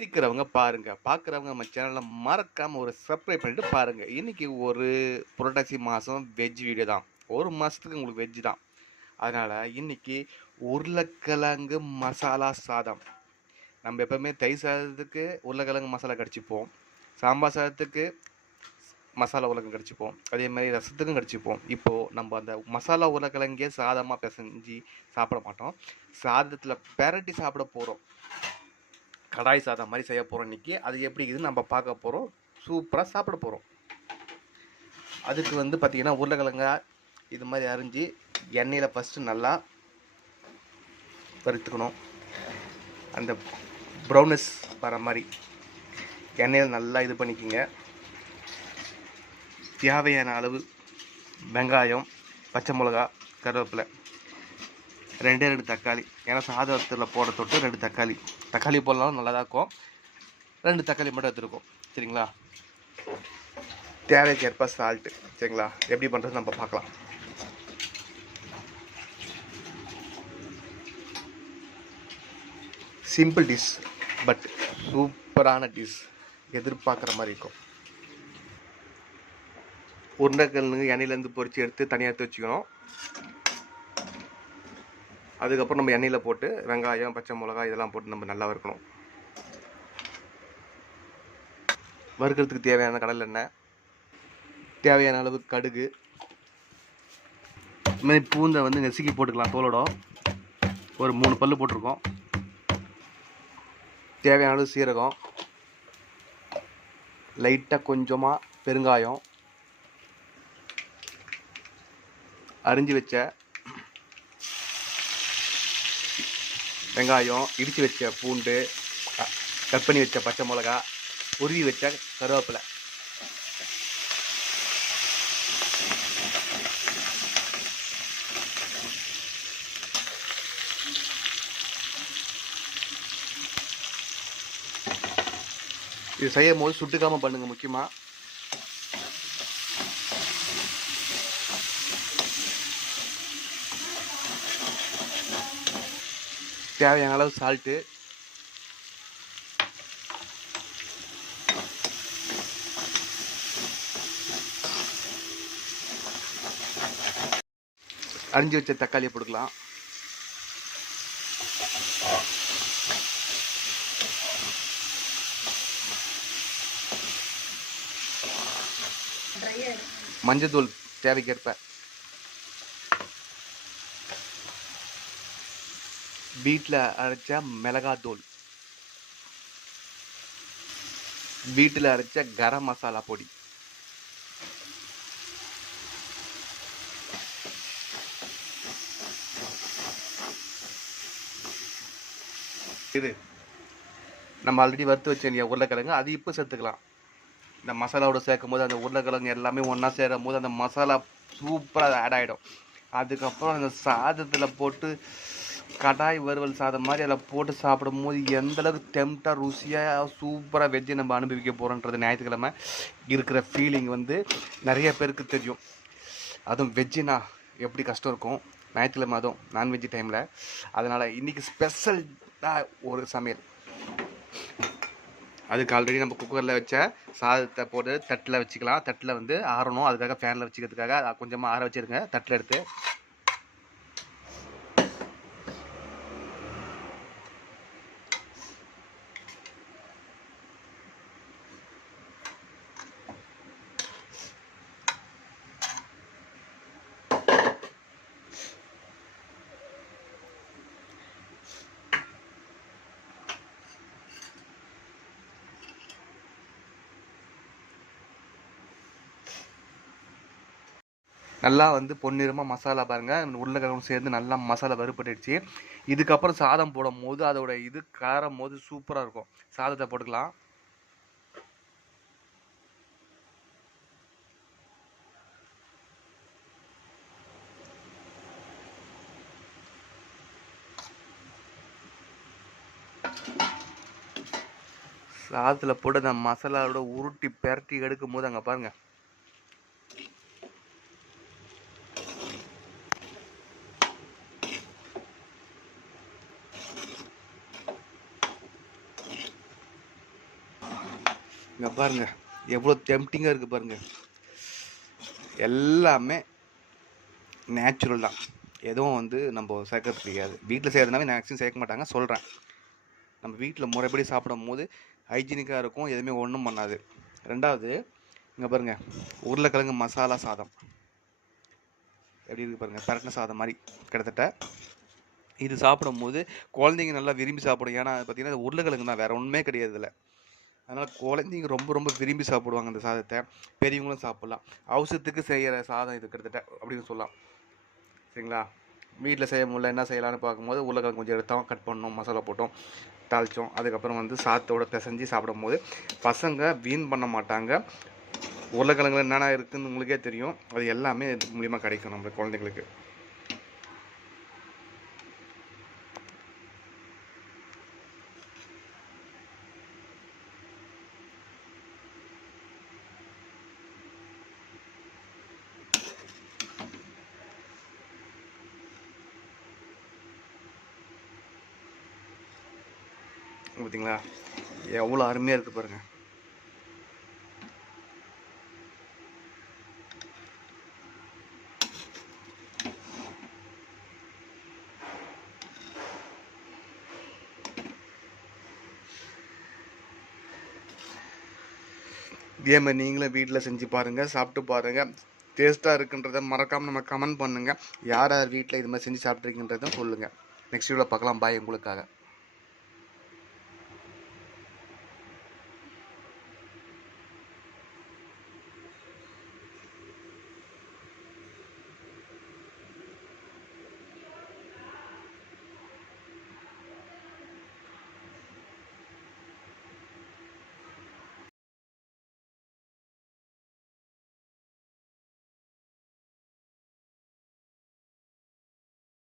ரசிக்கிறவங்க பாருங்க. பார்க்குறவங்க நம்ம சேனலை மறக்காம ஒரு சப்ஸ்கிரைப் பண்ணிட்டு பாருங்க. இன்னைக்கு ஒரு புரட்டாசி மாதம் வெஜ் வீடியோ தான். ஒரு மாதத்துக்கு உங்களுக்கு வெஜ் தான். அதனால இன்னைக்கு உருளைக்கிழங்கு மசாலா சாதம். நம்ம எப்பவுமே தயிர் சாதத்துக்கு உருளைக்கிழங்கு மசாலா கடிச்சிப்போம். சாம்பார் சாதத்துக்கு மசாலா உருளைக்கிழங்கு கடிச்சிப்போம். அதே மாதிரி ரசத்துக்கும் கடிச்சிப்போம். இப்போது நம்ம அந்த மசாலா உருளைக்கிழங்கே சாதமாக பிசைஞ்சு சாப்பிட மாட்டோம். சாதத்தில் பெரட்டி சாப்பிட போகிறோம் கடாய் சாதம் மாதிரி செய்ய போகிறோம் இன்றைக்கி அது எப்படி இருக்குதுன்னு நம்ம பார்க்க போகிறோம் சூப்பராக சாப்பிட போகிறோம் அதுக்கு வந்து பார்த்திங்கன்னா உருளைக்கிழங்க இது மாதிரி அரிஞ்சு எண்ணெயில் ஃபஸ்ட்டு நல்லா வறுத்துக்கணும். அந்த ப்ரௌனஸ் வர மாதிரி எண்ணெயில் நல்லா இது பண்ணிக்கோங்க. தேவையான அளவு வெங்காயம் பச்சை மிளகா கருவேப்பிலை ரெண்டே ரெண்டு தக்காளி. ஏன்னா சாதத்தில் போட தொட்டு ரெண்டு தக்காளி. தக்காளி போடலாம் நல்லா தான் இருக்கும். ரெண்டு தக்காளி மட்டும் எடுத்துருக்கோம். சரிங்களா? தேவைக்கேற்ப சால்ட்டு சரிங்களா? எப்படி பண்ணுறது நம்ம பார்க்கலாம். சிம்பிள் டிஷ் பட் சூப்பரான டிஷ் எதிர்பார்க்குற மாதிரி இருக்கும். உருண்டைக்கிழங்கு எண்ணெயிலேருந்து பொறிச்சு எடுத்து தனியாக எடுத்து வச்சுக்கணும். அதுக்கப்புறம் நம்ம எண்ணெயில் போட்டு வெங்காயம் பச்சை மிளகாய் இதெல்லாம் போட்டு நம்ம நல்லா வறுக்கணும். வறுக்கிறதுக்கு தேவையான கடல் எண்ணெய் தேவையான அளவு கடுகு இதுமாரி பூந்தை வந்து நெசுக்கி போட்டுக்கலாம் தோலோட ஒரு மூணு பல் போட்டிருக்கோம். தேவையான அளவு சீரகம் லைட்டாக கொஞ்சமாக பெருங்காயம் அரிஞ்சு வச்ச வெங்காயம் இடித்து வச்ச பூண்டு கட் பண்ணி வச்ச பச்சை மிளகா உருவி வச்ச கருவேப்பிலை. இது செய்யும் போது சுட்டுக்காமல் பண்ணுங்கள் முக்கியமாக தேவையான அளவு சால்ட்டு அரிஞ்சு வச்ச தக்காளியை போட்டுக்கலாம். மஞ்சத்தூள் தேவைக்கேற்ப. வீட்டில் அரைச்ச மிளகாத்தூள். வீட்டில் அரைச்ச கரம் மசாலா பொடி. இது. நம்ம ஆல்ரெடி வறுத்து வச்ச இல்லையா உருளைக்கிழங்கு அது இப்போ சேர்த்துக்கலாம். இந்த மசாலாவோட சேர்க்கும் போது அந்த உருளைக்கிழங்கு எல்லாமே ஒன்றா சேரும் போது அந்த மசாலா சூப்பராக ஆட் ஆகிடும் அதுக்கப்புறம் அந்த சாதத்தில் போட்டு கடாய் வறுவல் சாதம் மாதிரி அதில் போட்டு சாப்பிடும் போது எந்த அளவுக்கு டெம்ட்டாக ருசியாக சூப்பராக வெஜ்ஜை நம்ம அனுபவிக்க போகிறோன்றது ஞாயிற்றுக்கிழமை இருக்கிற ஃபீலிங் வந்து நிறைய பேருக்கு தெரியும். அதுவும் வெஜ்ஜினா எப்படி கஷ்டம் இருக்கும்? ஞாயிற்றுக்கிழமை அதுவும் நான்வெஜ் டைமில் அதனால் இன்றைக்கி ஸ்பெஷல்டாக ஒரு சமையல். அதுக்கு ஆல்ரெடி நம்ம குக்கரில் வச்ச சாதத்தை போட்டு தட்டில் வச்சுக்கலாம். தட்டில் வந்து ஆறணும். அதுக்காக ஃபேனில் வச்சுக்கிறதுக்காக கொஞ்சமாக ஆற வச்சிருங்க. தட்டில் எடுத்து நல்லா வந்து பொன்னிறமாக மசாலா பாருங்கள் உருளைக்கிழங்கு சேர்ந்து நல்லா மசாலா வறுபட்டுடுச்சு. இதுக்கப்புறம் சாதம் போடும் போது அதோட இது காரம் போது சூப்பராக இருக்கும். சாதத்தை போட்டுக்கலாம். சாதத்தில் போட்டு அந்த மசாலாவோட உருட்டி பெரட்டி எடுக்கும் போது அங்கே பாருங்கள் இங்கே பாருங்க எவ்வளோ டெம்டிங்காக இருக்குது பாருங்கள் எல்லாமே நேச்சுரல் தான். எதுவும் வந்து நம்ம சேர்க்கறது கிடையாது வீட்டில் செய்கிறதுனாவே மேக்ஸிமம் சேர்க்க மாட்டாங்க சொல்கிறேன் நம்ம வீட்டில் முறைப்படி சாப்பிடும் போது ஹைஜீனிக்காக இருக்கும் எதுவுமே ஒன்றும் பண்ணாது. ரெண்டாவது இங்கே பாருங்கள் உருளைக்கிழங்கு மசாலா சாதம். எப்படி இருக்குது பாருங்கள் பரட்டின சாதம் மாதிரி கிட்டத்தட்ட. இது சாப்பிடும்போது குழந்தைங்க நல்லா விரும்பி சாப்பிடும். ஏன்னா அது பார்த்தீங்கன்னா உருளைக்கிழங்கு தான் வேறு ஒன்றுமே கிடையாது இதில். அதனால் குழந்தைங்க ரொம்ப ரொம்ப விரும்பி சாப்பிடுவாங்க அந்த சாதத்தை. பெரியவங்களும் சாப்பிட்லாம். அவசரத்துக்கு செய்கிற சாதம் இது கிட்டத்தட்ட அப்படின்னு சொல்லலாம். சரிங்களா? வீட்டில் செய்ய முடியல என்ன செய்யலாம்னு பார்க்கும்போது உருளைக்கிழங்கு கொஞ்சம் எடுத்தோம் கட் பண்ணோம் மசாலா போட்டோம் தாளித்தோம் அதுக்கப்புறம் வந்து சாத்தோட பிசைஞ்சு சாப்பிடும்போது பசங்க வீண் பண்ண மாட்டாங்க. உருளைக்கிழங்குல என்னென்ன இருக்குதுன்னு உங்களுக்கே தெரியும். அது எல்லாமே இது மூலியமாக கிடைக்கும் நம்ம குழந்தைங்களுக்கு. பார்த்தீங்களா எவ்வளோ அருமையாக இருக்குது பாருங்கள் இதே மாதிரி நீங்களும் வீட்டில் செஞ்சு பாருங்கள் சாப்பிட்டு பாருங்கள் டேஸ்ட்டாக இருக்குன்றதை மறக்காமல் நம்ம கமெண்ட் பண்ணுங்கள் யார் யார் வீட்டில் இது மாதிரி செஞ்சு சாப்பிட்ருக்கீன்றதும் சொல்லுங்கள் நெக்ஸ்ட் வீடியோவில் பார்க்கலாம். பாய் உங்களுக்காக.